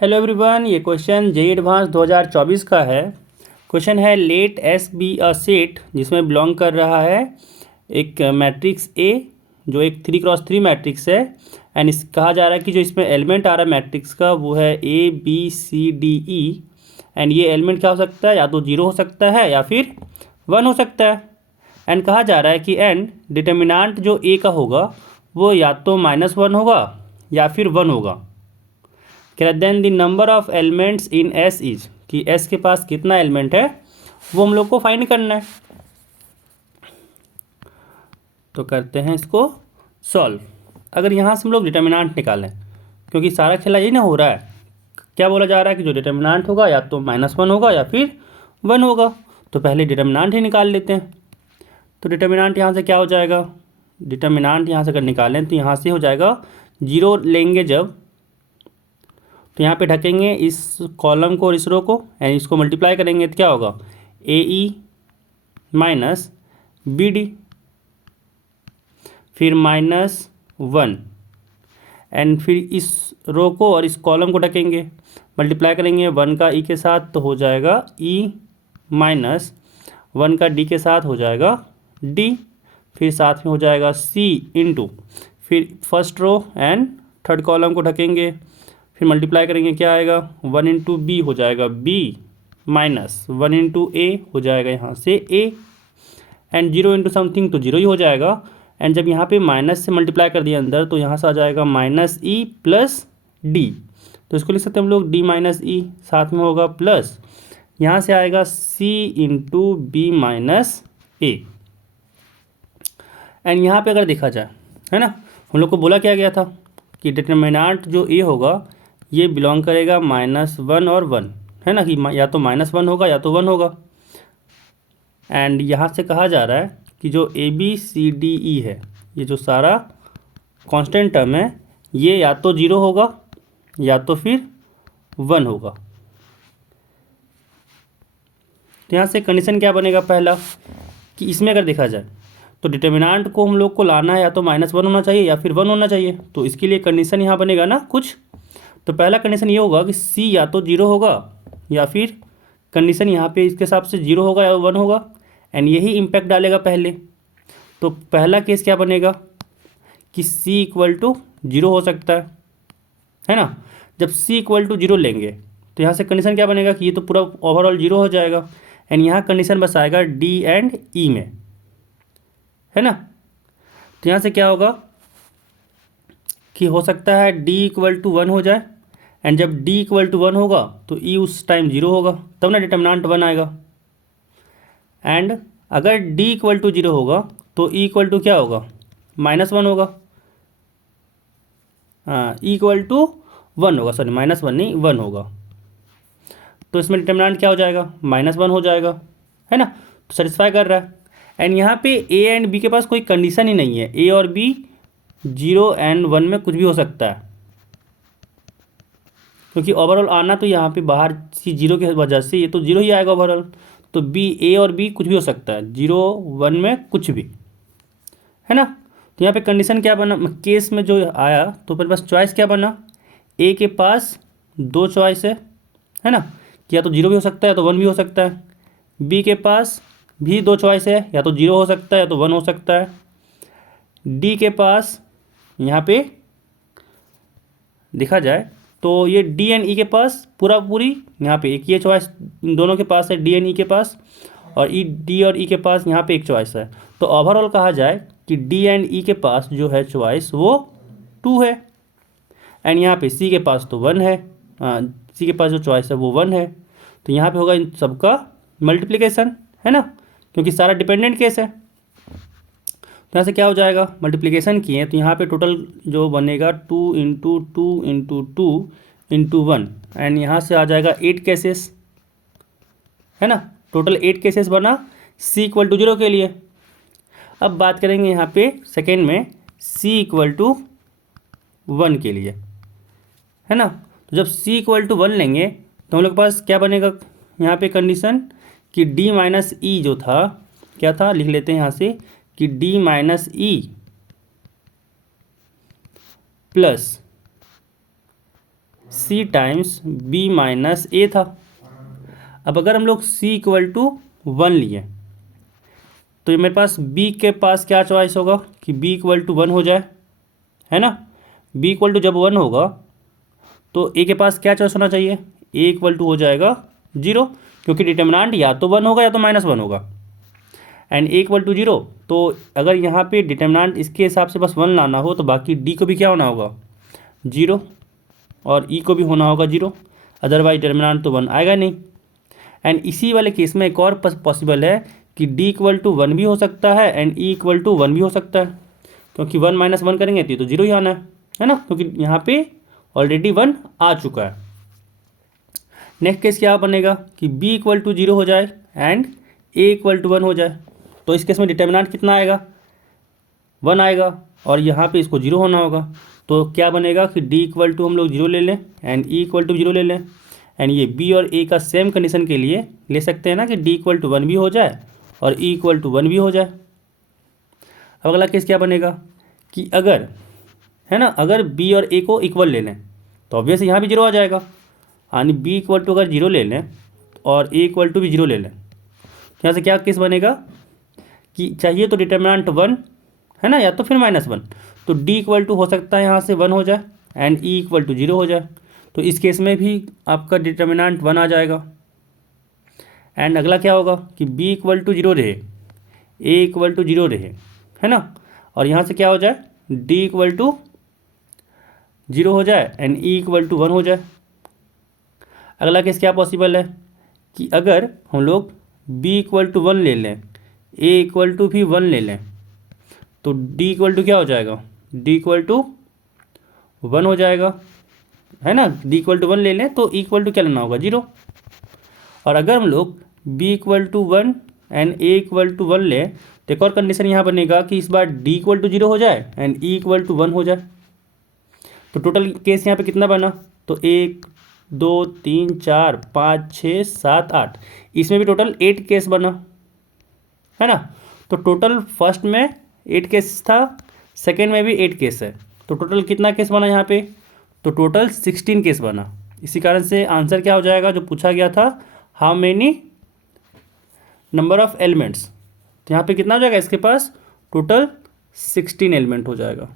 Hello everyone, ये question JEE Advanced 2024 का है। क्वेश्चन है let S be a set जिसमें बिलोंग कर रहा है एक मैट्रिक्स ए जो एक 3x3 मैट्रिक्स है। एंड इस कहा जा रहा है कि जो इसमें एलिमेंट आ रहा है मैट्रिक्स का वो है A B C D E. And ये एलिमेंट क्या हो सकता है, या तो 0 हो सकता है या फिर 1 हो सकता है। एंड कहा जा रहा है कि एंड डिटर्मिनांट जो ए का होगा वो या तो -1 होगा या फिर 1 होगा। Then the number of elements in S is, कि एस के पास कितना एलिमेंट है वो हम लोग को फाइंड करना है। तो करते हैं इसको सॉल्व। अगर यहाँ से हम लोग डिटर्मिनांट निकालें, क्योंकि सारा खेला यही ना हो रहा है, क्या बोला जा रहा है कि जो डिटर्मिनांट होगा या तो -1 होगा या फिर 1 होगा। तो पहले डिटर्मिनांट ही निकाल लेते हैं। तो डिटर्मिनांट यहाँ से क्या हो जाएगा, डिटर्मिनांट यहाँ से अगर निकालें तो यहाँ से हो जाएगा 0 लेंगे जब, तो यहाँ पे ढकेंगे इस कॉलम को और इस रो को एंड इसको मल्टीप्लाई करेंगे तो क्या होगा, ए ई माइनस बी डी, फिर -1 एंड फिर इस रो को और इस कॉलम को ढकेंगे, मल्टीप्लाई करेंगे 1 का ई के साथ तो हो जाएगा ई माइनस 1 का डी के साथ हो जाएगा डी, फिर साथ में हो जाएगा सी इंटू फिर first row and third column को ढकेंगे, फिर मल्टीप्लाई करेंगे क्या आएगा 1 इंटू बी हो जाएगा बी माइनस 1 इंटू ए हो जाएगा यहाँ से ए एंड 0 इंटू समथिंग तो 0 ही हो जाएगा। एंड जब यहाँ पे माइनस से मल्टीप्लाई कर दिया अंदर तो यहाँ से आ जाएगा माइनस ई प्लस डी, तो इसको लिख सकते हैं हम लोग डी माइनस ई, साथ में होगा प्लस यहाँ से आएगा C into B minus A. And यहाँ पे अगर देखा जाए है ना, हम लोग को बोला क्या गया था कि डिटर्मिनांट जो ए होगा ये बिलोंग करेगा -1 और 1, है ना, कि या तो -1 होगा या तो 1 होगा। एंड यहाँ से कहा जा रहा है कि जो ए बी सी डी ई है, ये जो सारा कांस्टेंट टर्म है ये या तो 0 होगा या तो फिर 1 होगा। तो यहाँ से कंडीशन क्या बनेगा पहला, कि इसमें अगर देखा जाए तो डिटर्मिनांट को हम लोग को लाना है या तो -1 होना चाहिए या फिर 1 होना चाहिए। तो इसके लिए कंडीशन यहाँ बनेगा ना कुछ। तो पहला कंडीशन ये होगा कि सी या तो 0 होगा या फिर कंडीशन यहाँ पे इसके हिसाब से 0 होगा या 1 होगा। एंड यही इम्पैक्ट डालेगा पहले। तो पहला केस क्या बनेगा कि सी इक्वल टू 0 हो सकता है ना। जब सी इक्वल टू 0 लेंगे तो यहाँ से कंडीशन क्या बनेगा कि ये तो पूरा ओवरऑल 0 हो जाएगा। एंड यहाँ कंडीशन बस आएगा डी एंड ई में, है ना। तो यहाँ से क्या होगा कि हो सकता है डी इक्वल टू 1 हो जाए। एंड जब डी इक्वल टू 1 होगा तो ई उस टाइम 0 होगा, तब ना डिटर्मिनांट 1 आएगा। एंड अगर डी इक्वल टू 0 होगा तो ई इक्वल टू क्या होगा, -1 होगा। हाँ, ई इक्वल टू 1 होगा, सॉरी -1 नहीं 1 होगा। तो इसमें डिटर्मिनांट क्या हो जाएगा, -1 हो जाएगा, है ना। तो सेटिस्फाई कर रहा है। एंड यहाँ पे ए एंड बी के पास कोई कंडीशन ही नहीं है, ए और बी 0 एंड 1 में कुछ भी हो सकता है, क्योंकि ओवरऑल आना तो यहाँ पे बाहर सी 0 की वजह से ये तो 0 ही आएगा ओवरऑल। तो बी ए और बी कुछ भी हो सकता है, 0 1 में कुछ भी, है ना। तो यहाँ पे कंडीशन क्या बना केस में जो आया, तो फिर बस चॉइस क्या बना, ए के पास 2 चॉइस है ना, कि या तो 0 भी हो सकता है या तो 1 भी हो सकता है। बी के पास भी 2 चॉइस है, या तो 0 हो सकता है या तो 1 हो सकता है। डी के पास यहाँ पे देखा जाए तो ये डी एंड ई के पास पूरी यहाँ पे एक ये चॉइस इन दोनों के पास है, डी एंड ई के पास, और ई डी और ई के पास यहाँ पे एक चॉइस है। तो ओवरऑल कहा जाए कि डी एंड ई के पास जो है चॉइस वो 2 है। एंड यहाँ पे सी के पास तो 1 है, सी के पास जो चॉइस है वो 1 है। तो यहाँ पे होगा इन सबका मल्टीप्लिकेशन, है ना, क्योंकि सारा डिपेंडेंट केस है। तो यहाँ से क्या हो जाएगा, मल्टीप्लिकेशन किए तो यहाँ पे टोटल जो बनेगा 2 इंटू 2 इंटू 2 इंटू 1, एंड यहाँ से आ जाएगा 8 केसेस, है ना। टोटल 8 केसेस बना सी इक्वल टू 0 के लिए। अब बात करेंगे यहाँ पे सेकेंड में सी इक्वल टू 1 के लिए, है ना। तो जब सी इक्वल टू 1 लेंगे तो हम लोग के पास क्या बनेगा यहाँ पे कंडीशन कि डी माइनस ई जो था, क्या था लिख लेते हैं यहाँ से कि डी माइनस ई प्लस सी टाइम्स बी माइनस ए था। अब अगर हम लोग सी इक्वल टू 1 लिए तो ये मेरे पास बी के पास क्या चॉइस होगा कि बी इक्वल टू 1 हो जाए, है ना। बी इक्वल टू जब 1 होगा तो ए के पास क्या चॉइस होना चाहिए, ए इक्वल टू हो जाएगा 0, क्योंकि डिटर्मिनेंट या तो 1 होगा या तो -1 होगा। एंड ए इक्वल टू 0, तो अगर यहाँ पे डिटर्मिनेंट इसके हिसाब से बस 1 लाना हो तो बाकी डी को भी क्या होना होगा 0 और ई को भी होना होगा 0, अदरवाइज डिटर्मिनेंट तो 1 आएगा नहीं। एंड इसी वाले केस में एक और पॉसिबल है कि डी इक्वल टू 1 भी हो सकता है एंड ई इक्वल टू 1 भी हो सकता है, क्योंकि 1 - 1 करेंगे तो 0 ही आना है ना, क्योंकि यहाँ पे ऑलरेडी 1 आ चुका है। नेक्स्ट केस क्या बनेगा कि b इक्वल टू 0 हो जाए एंड a इक्वल टू 1 हो जाए, तो इस केस में डिटर्मिनेंट कितना आएगा 1 आएगा और यहाँ पे इसको 0 होना होगा। तो क्या बनेगा कि d इक्वल टू हम लोग 0 ले लें एंड e इक्वल टू 0 ले लें, एंड ये b और a का सेम कंडीशन के लिए ले सकते हैं ना कि d इक्वल टू 1 भी हो जाए और e इक्वल टू 1 भी हो जाए। अब अगला केस क्या बनेगा कि अगर, है ना, अगर b और a को इक्वल ले लें तो ऑब्वियसली यहाँ भी 0 आ जाएगा, यानी b इक्वल टू अगर 0 ले लें और a इक्वल टू भी 0 ले लें तो यहाँ से क्या केस बनेगा कि चाहिए तो डिटर्मिनेंट 1, है ना, या तो फिर -1, तो d इक्वल टू हो सकता है यहाँ से 1 हो जाए एंड e इक्वल टू 0 हो जाए, तो इस केस में भी आपका डिटर्मिनेंट 1 आ जाएगा। एंड अगला क्या होगा कि b इक्वल टू 0 रहे, a इक्वल टू 0 रहे, है ना, और यहाँ से क्या हो जाए d इक्वल टू 0 हो जाए एंड e इक्वल टू 1 हो जाए। अगला केस क्या पॉसिबल है कि अगर हम लोग b इक्वल टू 1 ले लें, a इक्वल टू भी 1 ले लें, तो d इक्वल टू क्या हो जाएगा, d इक्वल टू 1 हो जाएगा, है ना। d इक्वल टू 1 ले लें तो e इक्वल टू क्या लेना होगा 0, और अगर हम लोग b equal to 1 and a equal to 1 लें तो एक और कंडीशन यहाँ बनेगा कि इस बार d इक्वल टू 0 हो जाए एंड e इक्वल टू 1 हो जाए। तो टोटल केस यहाँ पे कितना बना, तो 1 2 3 4 5 6 7 8, इसमें भी टोटल 8 केस बना, है ना। तो टोटल फर्स्ट में 8 केस था, सेकेंड में भी 8 केस है, तो टोटल कितना केस बना यहाँ पे, तो टोटल 16 केस बना। इसी कारण से आंसर क्या हो जाएगा जो पूछा गया था, how many number of elements, तो यहाँ पे कितना हो जाएगा इसके पास टोटल 16 एलिमेंट हो जाएगा।